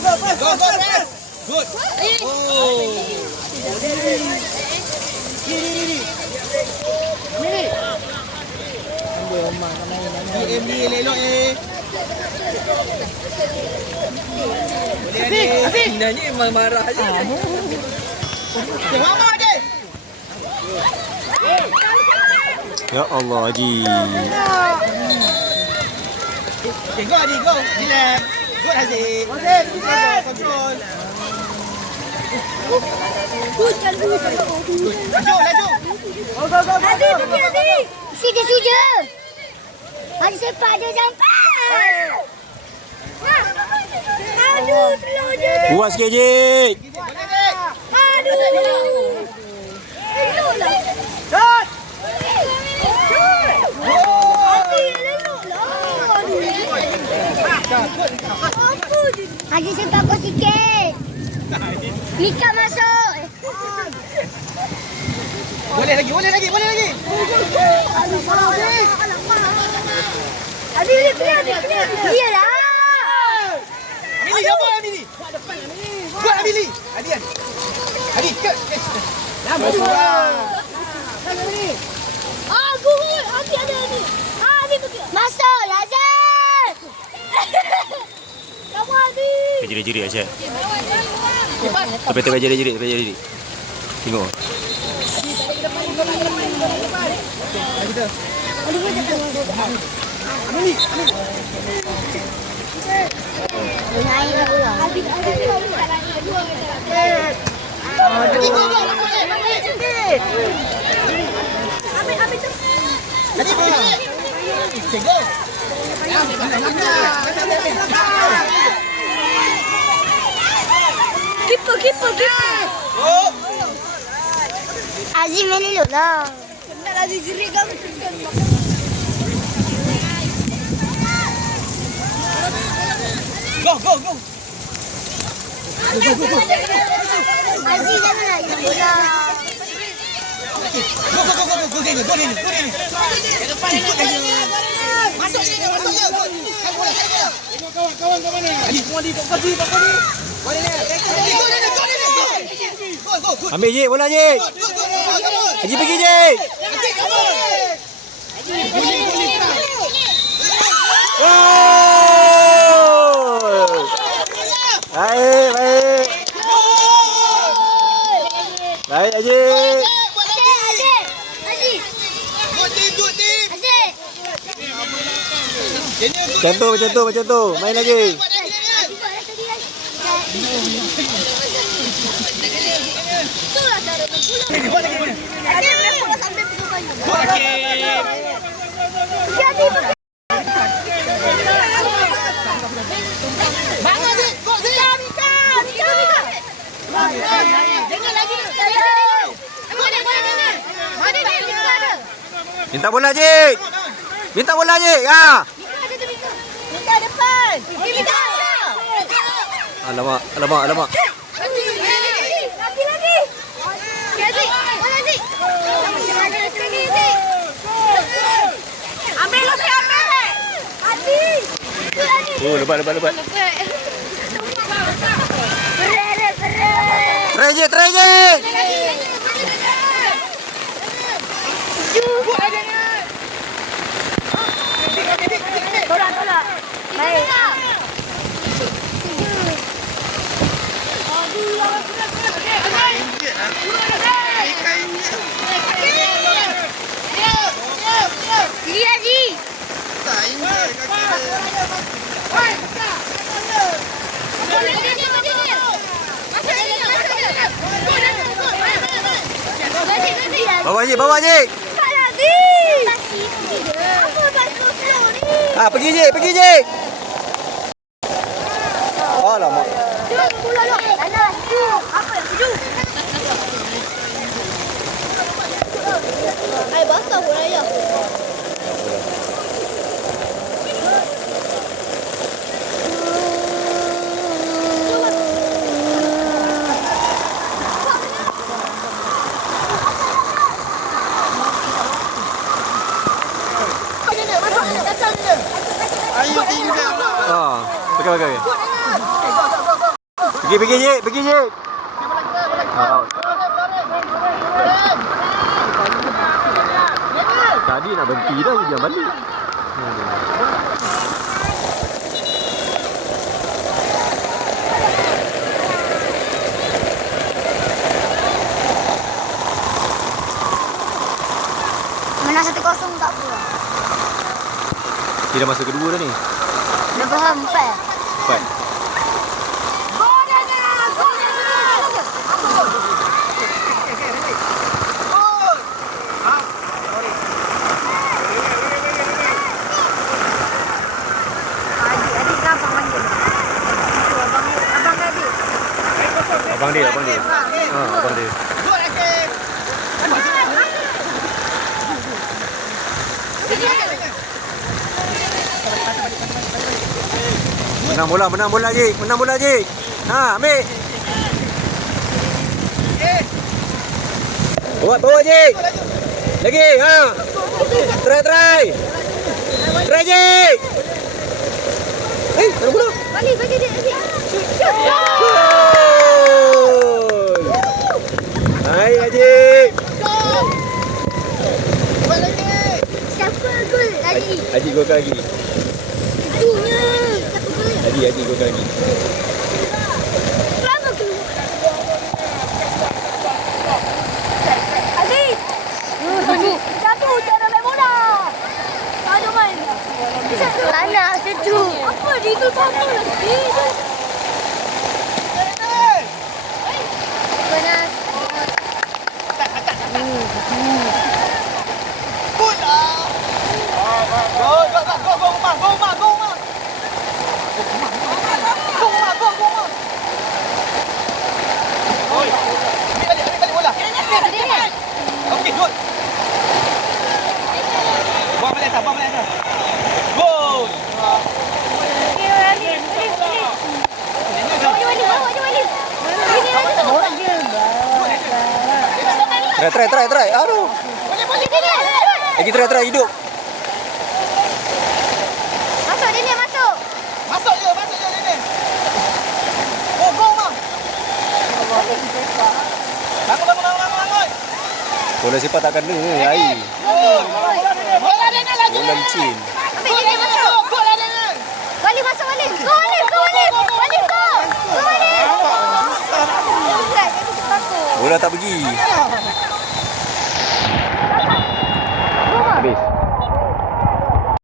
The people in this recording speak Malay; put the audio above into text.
press. Good. Oh. DM ni elok Boleh Tinanya memang marah je. Tengok apa je. Ya Allah, Haji. Okay, go Haji, go. Relax. Good Haji. Control. Laju. Hadi pergi. Suja. Hadi sepak dia sampai. Aduh, tolong je. Buat sikit, Haji. Aduh. Eloklah. Shot. Haji sepak kau sikit. Mika masuk. Boleh lagi. Hadi clear. Iyalah. Amili, apa Amili? Buat Amili. Hadi, cut. Lama surah. Gol. Hadi ada ni. Hadi pergi. Masuk, Azan. Kamu Hadi. Jerit-jerit Azad. Tepi jerit. Tengok. Amili. Keeper. Azim main elok lah. Kenal Azim jerit kau. Go. Azim jangan lagi bola. Go ni. Masuk je. Kawan mana? Ali, semua di kau ni. Boleh ni. Go. Ambil, Haji. Bola, Haji. Haji pergi, Haji. Baik. Baik, Haji. Macam tu. Main lagi. Minta bola, Haji. Ha. Minta depan. Minta. Alamak. Lagi. Ambil. Hadi. Oh, lebat. Berat. Try je. Tolak. Baik. Lihat Ji. Bawa Haji. Tak lagi. Apa basuh floor ni? Pergi Haji. Alamak. Bola lo. Alah, apa yang tuju? Air basah pun ayah. Pakai. Pergi je, pergi je. Tadi nak berhenti dah, dia balik. Menang 1-0 tak apa. Dia dah masa kedua dah ni. Dah faham 4. 4. Abang dia. Abang dia. Good Hakim. Menang bola je. Menang bola je. Ha, ambil. Bawa je. Lagi, ha. Try. Try je. Taruh bola. Bagi dia. Shoot. Gol. Hai Haji. Gol lagi. Siapa gol lagi? Haji gol lagi. Itunya. Siapa gol? Haji gol lagi. Lama keluar. Aziz. Jatuh cara main bola. Aduh main. Tak nak setuju. Apa dia ikut apa lagi? Panas. Good lah. Go Umar. Oi. Ambil balik bola. Okey, good. Buang balik atas. Gol. Try. Aduh. Lagi try hidup. Masuk je ni. Oh, go Umar. Bangun. Bola sepak tak kena air. Bola dia nak lagi. Bola licin. Gol lah dia. Balik masuk balik. Go balik. Balik go. Go balik. Bola tak pergi.